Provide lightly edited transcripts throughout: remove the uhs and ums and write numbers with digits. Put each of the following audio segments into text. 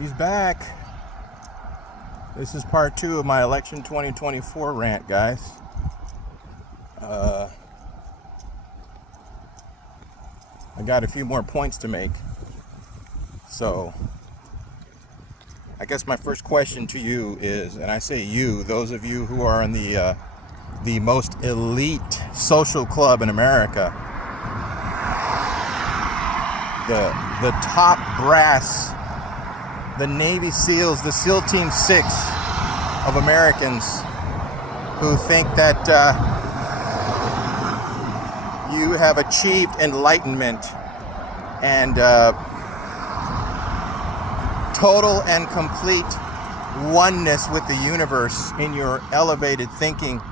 He's back. This is part 2 of my election 2024 rant, guys. I got a few more points to make. So, I guess my first question to you is, and I say you, those of you who are in the most elite social club in America, the top brass, the Navy SEALs, the SEAL Team 6 of Americans who think that you have achieved enlightenment and total and complete oneness with the universe in your elevated thinking.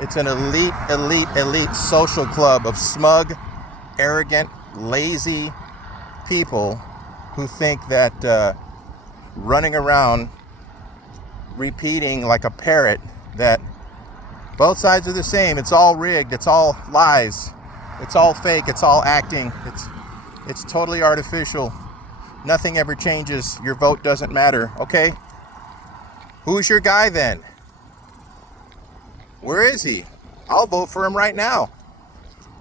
It's an elite social club of smug, arrogant, lazy people who think that running around repeating like a parrot that both sides are the same, it's all rigged, it's all lies, it's all fake, it's all acting, it's totally artificial, nothing ever changes, your vote doesn't matter. Okay, who's your guy then? Where is he? I'll vote for him right now.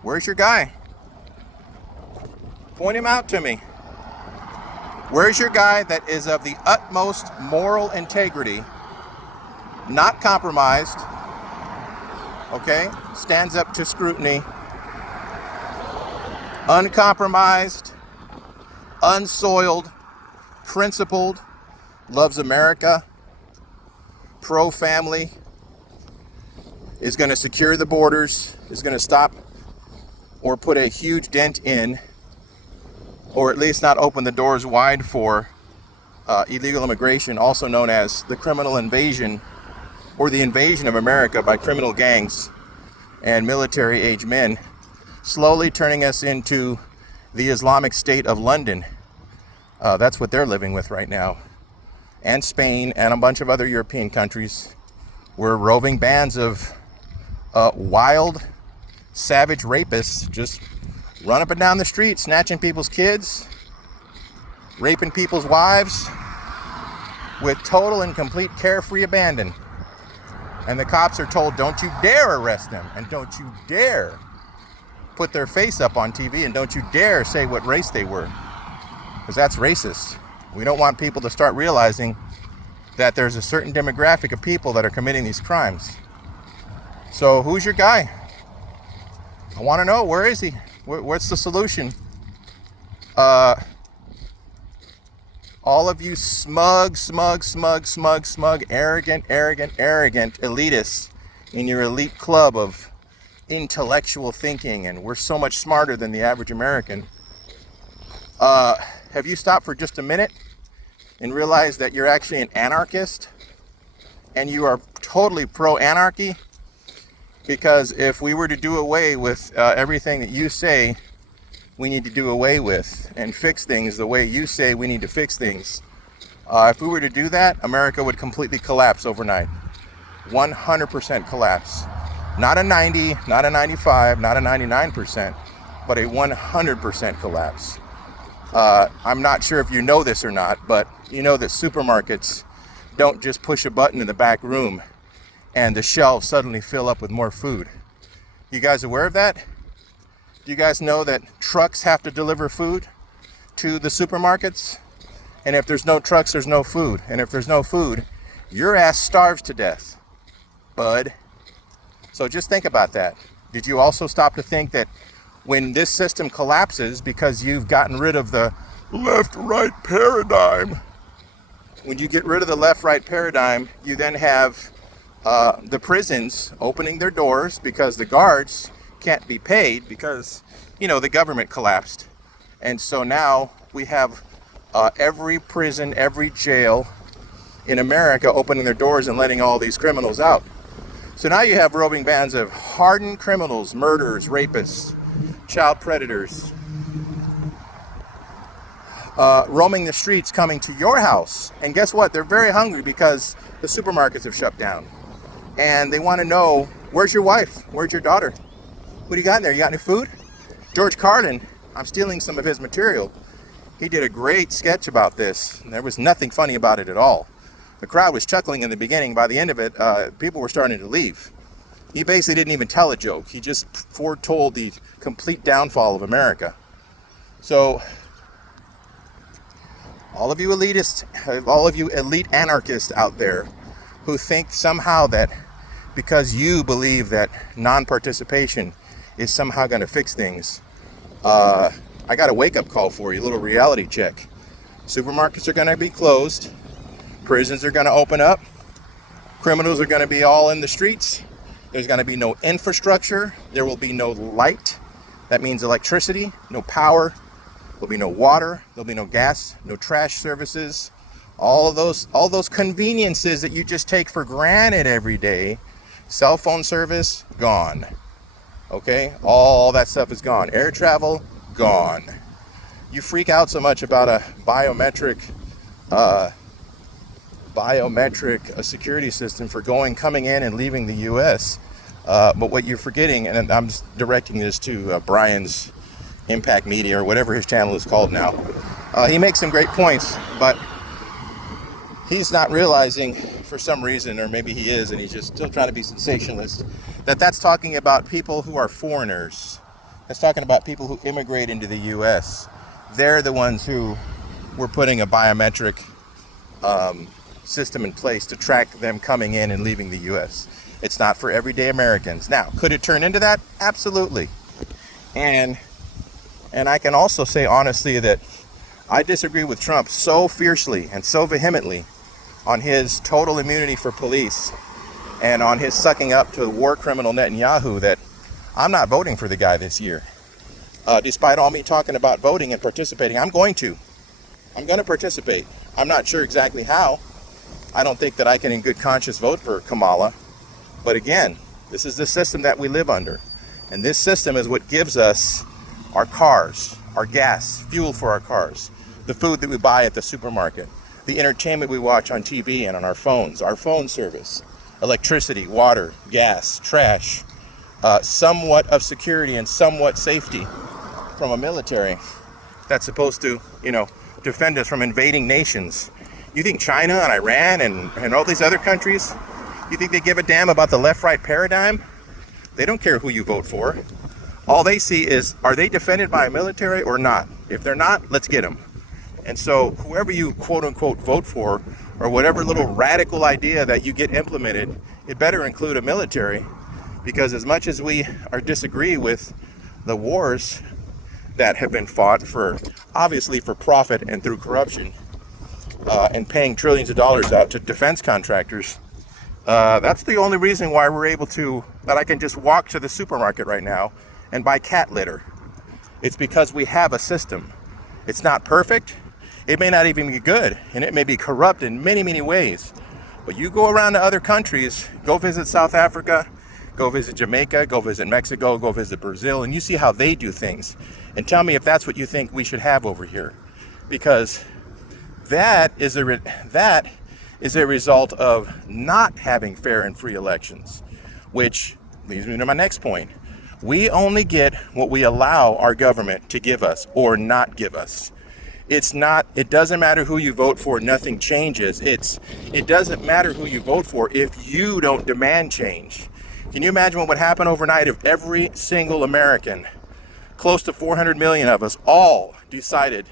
Where's your guy? Point him out to me. Where's your guy that is of the utmost moral integrity, not compromised, okay, stands up to scrutiny, uncompromised, unsoiled, principled, loves America, pro-family, is going to secure the borders, is going to stop or put a huge dent in, or at least not open the doors wide for illegal immigration, also known as the criminal invasion or the invasion of America by criminal gangs and military-age men, slowly turning us into the Islamic State of London. That's what they're living with right now. And Spain and a bunch of other European countries, where roving bands of wild, savage rapists just run up and down the street, snatching people's kids, raping people's wives, with total and complete carefree abandon. And the cops are told, don't you dare arrest them, and don't you dare put their face up on TV, and don't you dare say what race they were, because that's racist. We don't want people to start realizing that there's a certain demographic of people that are committing these crimes. So who's your guy? I want to know, where is he? What's the solution? All of you smug, arrogant elitists in your elite club of intellectual thinking, and we're so much smarter than the average American. Have you stopped for just a minute and realized that you're actually an anarchist and you are totally pro-anarchy? Because if we were to do away with everything that you say we need to do away with and fix things the way you say we need to fix things, if we were to do that, America would completely collapse overnight. 100% collapse. Not a 90, not a 95, not a 99%, but a 100% collapse. I'm not sure if you know this or not, but you know that supermarkets don't just push a button in the back room and the shelves suddenly fill up with more food. You guys aware of that? Do you guys know that trucks have to deliver food to the supermarkets? And if there's no trucks, there's no food. And if there's no food, your ass starves to death, bud. So just think about that. Did you also stop to think that when this system collapses because you've gotten rid of the left-right paradigm, when you get rid of the left-right paradigm, you then have the prisons opening their doors because the guards can't be paid because, the government collapsed. And so now we have every prison, every jail in America opening their doors and letting all these criminals out. So now you have roving bands of hardened criminals, murderers, rapists, child predators, roaming the streets, coming to your house. And guess what? They're very hungry because the supermarkets have shut down. And they want to know, where's your wife? Where's your daughter? What do you got in there? You got any food? George Carlin, I'm stealing some of his material. He did a great sketch about this. There was nothing funny about it at all. The crowd was chuckling in the beginning. By the end of it, people were starting to leave. He basically didn't even tell a joke. He just foretold the complete downfall of America. So, all of you elitists, all of you elite anarchists out there who think somehow that because you believe that non-participation is somehow going to fix things, I got a wake-up call for you, a little reality check. Supermarkets are going to be closed. Prisons are going to open up. Criminals are going to be all in the streets. There's going to be no infrastructure. There will be no light. That means electricity, no power. There'll be no water. There'll be no gas, no trash services. All those conveniences that you just take for granted every day. Cell phone service, gone. Okay? All that stuff is gone. Air travel, gone. You freak out so much about a biometric security system for coming in and leaving the U.S. But what you're forgetting, and I'm just directing this to Brian's Impact Media or whatever his channel is called now. He makes some great points, but he's not realizing for some reason, or maybe he is, and he's just still trying to be sensationalist, that's talking about people who are foreigners. That's talking about people who immigrate into the U.S. They're the ones who we're putting a biometric system in place to track them coming in and leaving the U.S. It's not for everyday Americans. Now, could it turn into that? Absolutely. And I can also say honestly that I disagree with Trump so fiercely and so vehemently on his total immunity for police and on his sucking up to the war criminal Netanyahu that I'm not voting for the guy this year. Despite all me talking about voting and participating, I'm going to participate. I'm not sure exactly how. I don't think that I can in good conscience vote for Kamala. But again, this is the system that we live under. And this system is what gives us our cars, our gas, fuel for our cars, the food that we buy at the supermarket, the entertainment we watch on TV and on our phones, our phone service, electricity, water, gas, trash, somewhat of security and somewhat safety from a military that's supposed to, defend us from invading nations. You think China and Iran and all these other countries, you think they give a damn about the left-right paradigm? They don't care who you vote for. All they see is, are they defended by a military or not? If they're not, let's get them. And so whoever you quote-unquote vote for, or whatever little radical idea that you get implemented, it better include a military, because as much as we disagree with the wars that have been fought obviously for profit and through corruption, and paying trillions of dollars out to defense contractors, that's the only reason why that I can just walk to the supermarket right now and buy cat litter. It's because we have a system. It's not perfect. It may not even be good, and it may be corrupt in many, many ways. But you go around to other countries, go visit South Africa, go visit Jamaica, go visit Mexico, go visit Brazil, and you see how they do things. And tell me if that's what you think we should have over here. Because that is a result of not having fair and free elections, which leads me to my next point. We only get what we allow our government to give us or not give us. It doesn't matter who you vote for, nothing changes. It doesn't matter who you vote for if you don't demand change. Can you imagine what would happen overnight if every single American, close to 400 million of us, all decided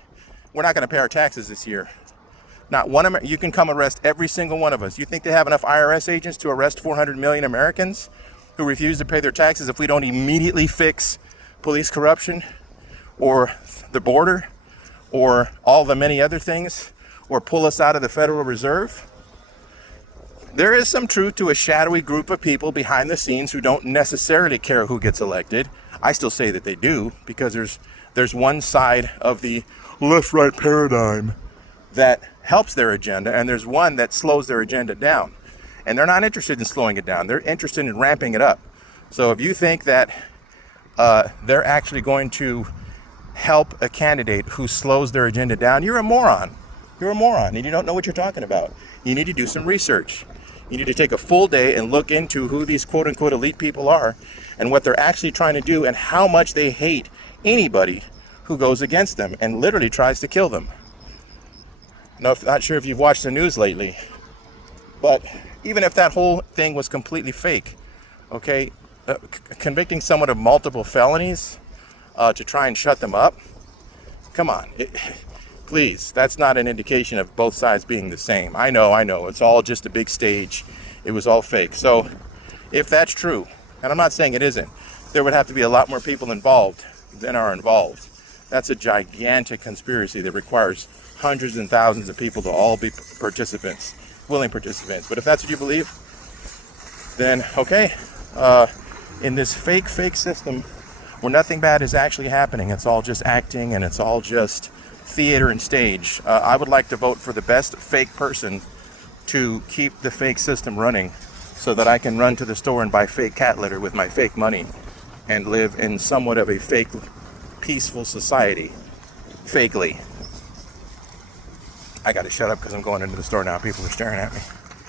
we're not going to pay our taxes this year? Not one you can come arrest every single one of us. You think they have enough IRS agents to arrest 400 million Americans who refuse to pay their taxes if we don't immediately fix police corruption or the border or all the many other things, or pull us out of the Federal Reserve? There is some truth to a shadowy group of people behind the scenes who don't necessarily care who gets elected. I still say that they do, because there's one side of the left-right paradigm that helps their agenda, and there's one that slows their agenda down. And they're not interested in slowing it down. They're interested in ramping it up. So if you think that they're actually going to help a candidate who slows their agenda down, you're a moron. You're a moron, and you don't know what you're talking about. You need to do some research. You need to take a full day and look into who these quote-unquote elite people are and what they're actually trying to do and how much they hate anybody who goes against them and literally tries to kill them. Now, not sure if you've watched the news lately, but even if that whole thing was completely fake, okay, convicting someone of multiple felonies to try and shut them up, come on, please, that's not an indication of both sides being the same. I know, it's all just a big stage. It was all fake. So if that's true, and I'm not saying it isn't, there would have to be a lot more people involved than are involved. That's a gigantic conspiracy that requires hundreds and thousands of people to all be participants, willing participants. But if that's what you believe, then okay, in this fake system where nothing bad is actually happening, it's all just acting and it's all just theater and stage, I would like to vote for the best fake person to keep the fake system running so that I can run to the store and buy fake cat litter with my fake money and live in somewhat of a fake peaceful society, fakely. I gotta shut up because I'm going into the store now. People are staring at me.